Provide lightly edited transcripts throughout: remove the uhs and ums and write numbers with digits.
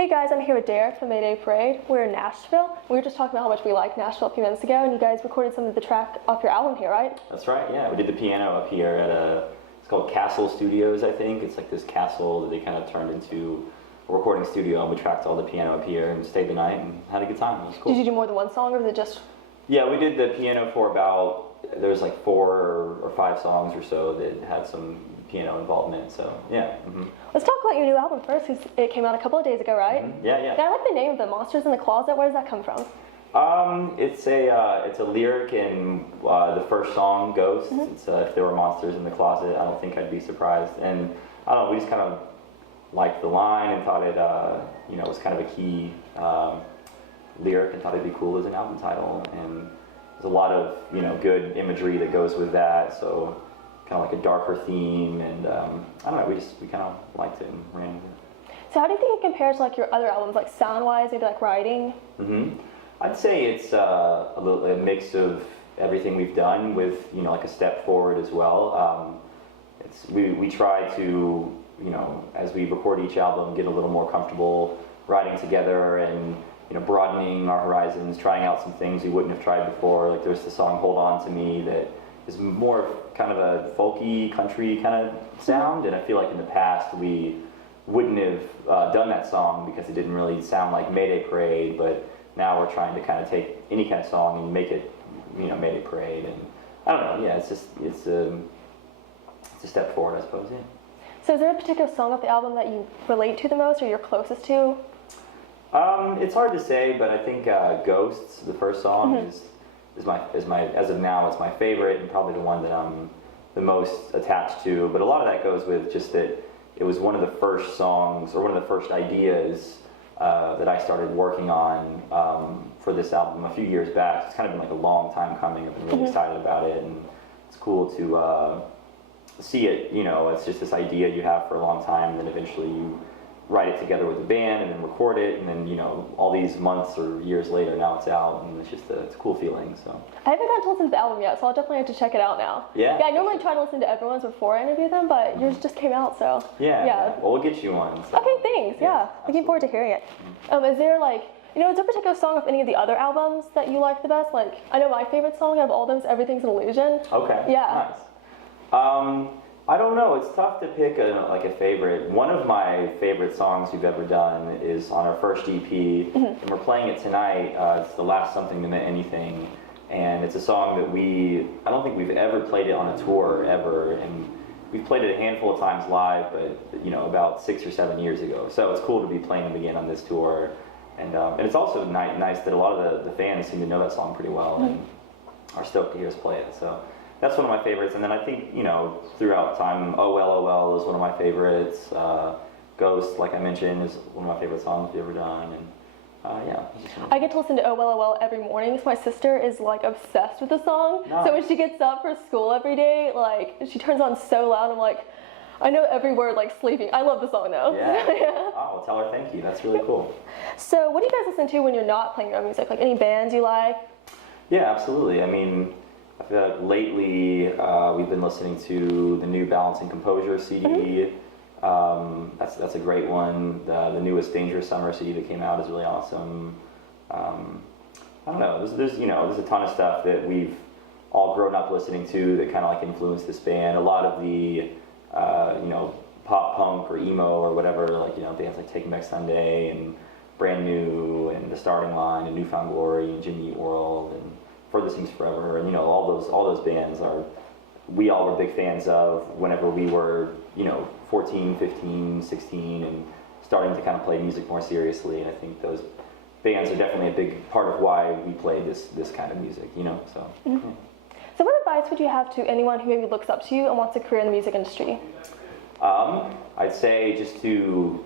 Hey guys, I'm here with Derek from Mayday Parade. We're in Nashville. We were just talking about how much we like Nashville a few minutes ago, and you guys recorded some of the track off your album here, right? That's right, yeah. We did the piano up here at it's called Castle Studios, I think. It's like this castle that they kind of turned into a recording studio, and we tracked all the piano up here and stayed the night and had a good time. It was cool. Did you do more than one song, or was it just... Yeah, we did the piano for about, there was like 4 or 5 songs or so that had some piano involvement, so yeah. Mm-hmm. Let's talk about your new album first, because it came out a couple of days ago, right? Mm-hmm. Yeah. And I like the name of it, Monsters in the Closet. Where does that come from? It's a lyric in the first song, Ghosts. Mm-hmm. It's if there were monsters in the closet, I don't think I'd be surprised. And I don't know, we just kind of liked the line and thought it was kind of a key lyric and thought it'd be cool as an album title. And there's a lot of good imagery that goes with that. So kind of like a darker theme, and I don't know, we kind of liked it and ran with it. So how do you think it compares to like your other albums, like sound-wise, maybe like writing? Mm-hmm. I'd say it's a mix of everything we've done with like a step forward as well. We try to as we record each album get a little more comfortable writing together and broadening our horizons, trying out some things we wouldn't have tried before. Like there's the song "Hold On to Me" that is more kind of a folky country kind of sound, and I feel like in the past we wouldn't have done that song because it didn't really sound like Mayday Parade, but now we're trying to kind of take any kind of song and make it Mayday Parade, and I don't know, yeah, it's a step forward, I suppose. Yeah. So is there a particular song of the album that you relate to the most or you're closest to? It's hard to say, but I think Ghosts, the first song, Mm-hmm. is my as of now it's my favorite and probably the one that I'm the most attached to. But a lot of that goes with just that it was one of the first songs or one of the first ideas that I started working on for this album a few years back. It's kind of been like a long time coming. I've been really excited about it, and it's cool to see it. It's just this idea you have for a long time, and then eventually you write it together with the band and then record it, and then all these months or years later now it's out, and it's just it's a cool feeling. So I haven't gotten to listen to the album yet, so I'll definitely have to check it out now. Yeah, I normally try to listen to everyone's before I interview them, but yours just came out, so yeah. Well, we'll get you one. So. Okay, thanks. Yeah, looking forward to hearing it. Is there is there a particular song of any of the other albums that you like the best? Like, I know my favorite song out of all of them is "Everything's an Illusion." Okay. Yeah. Nice. I don't know. It's tough to pick a favorite. One of my favorite songs we've ever done is on our first EP, and we're playing it tonight. It's "The Last Something That Meant Anything," and it's a song that I don't think we've ever played it on a tour ever, and we've played it a handful of times live, but about 6 or 7 years ago. So it's cool to be playing it again on this tour, and it's also nice that a lot of the fans seem to know that song pretty well and are stoked to hear us play it. So. That's one of my favorites, and then I think, throughout time, "Oh Well, Oh Well" is one of my favorites. "Ghost," like I mentioned, is one of my favorite songs we've ever done, and yeah. I get to listen to "Oh Well, Oh Well" every morning, so my sister is obsessed with the song. Nice. So when she gets up for school every day, she turns on so loud, I'm like, I know every word sleeping. I love the song though. Yeah. Yeah. Oh, well, tell her thank you. That's really cool. So what do you guys listen to when you're not playing your own music? Like any bands you like? Yeah, absolutely. I mean, I feel like lately we've been listening to the new Balance and Composure CD. That's a great one. The newest Dangerous Summer CD that came out is really awesome. I don't know. There's a ton of stuff that we've all grown up listening to that kind of influenced this band. A lot of the pop punk or emo or whatever, bands like Taking Back Sunday and Brand New and The Starting Line and Newfound Glory and Jimmy Eat World and Furthest Things Forever, and all those bands we all were big fans of whenever we were 14, 15, 16 and starting to kind of play music more seriously, and I think those bands are definitely a big part of why we play this kind of music, so. Mm-hmm. Yeah. So what advice would you have to anyone who maybe looks up to you and wants a career in the music industry? I'd say just to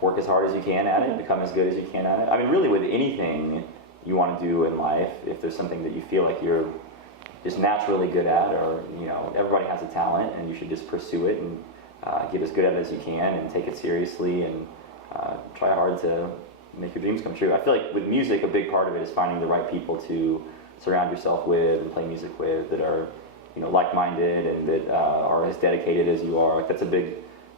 work as hard as you can at it, become as good as you can at it. I mean, really with anything you want to do in life, if there's something that you feel like you're just naturally good at, or everybody has a talent and you should just pursue it and get as good at it as you can and take it seriously and try hard to make your dreams come true. I feel like with music, a big part of it is finding the right people to surround yourself with and play music with that are like-minded and that are as dedicated as you are. That's a big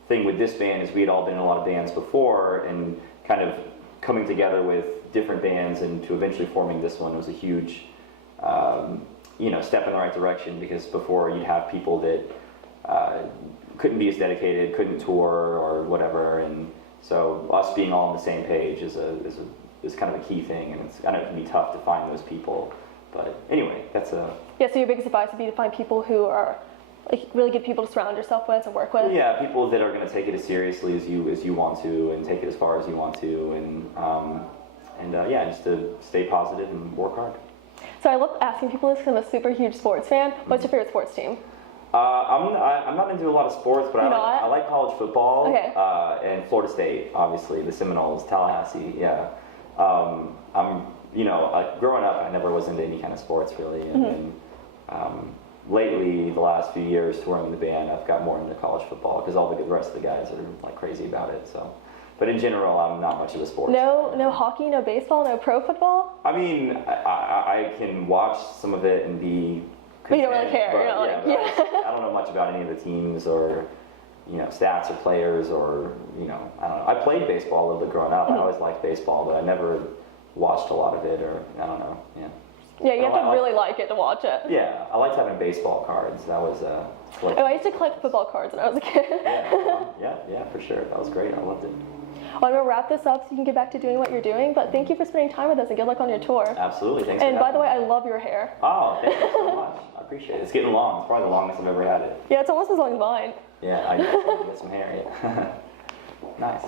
thing with this band is we had all been in a lot of bands before, and kind of coming together with different bands and to eventually forming this one was a huge, step in the right direction, because before you'd have people that couldn't be as dedicated, couldn't tour or whatever, and so us being all on the same page is kind of a key thing, and I know it can be tough to find those people, but anyway, that's a... Yeah, so your biggest advice would be to find people who are like really good people to surround yourself with and work with. Yeah, people that are going to take it as seriously as you want to, and take it as far as you want to, and just to stay positive and work hard. So I love asking people this because I'm a super huge sports fan. What's your favorite sports team? I'm not into a lot of sports, but I like college football. Okay. And Florida State, obviously, the Seminoles, Tallahassee. Yeah. Growing up, I never was into any kind of sports really, and then lately, the last few years touring the band, I've got more into college football because all the rest of the guys are like crazy about it. So, but in general, I'm not much of a sports fan. No hockey, no baseball, no pro football. I mean, I can watch some of it and be. But you don't really care. I don't know much about any of the teams or, stats or players or, I don't know. I played baseball a little bit growing up. I always liked baseball, but I never watched a lot of it, or I don't know. Yeah. Yeah, you have to really like it to watch it. Yeah, I liked having baseball cards. That was I used to collect football cards when I was a kid. yeah, for sure. That was great. I loved it. Well, I'm going to wrap this up so you can get back to doing what you're doing, but thank you for spending time with us and good luck on your tour. Absolutely. Thanks And for by the way, me. I love your hair. Oh, thank you so much. I appreciate it. It's getting long. It's probably the longest I've ever had it. Yeah, it's almost as long as mine. Yeah, I get some hair. Yeah. Nice.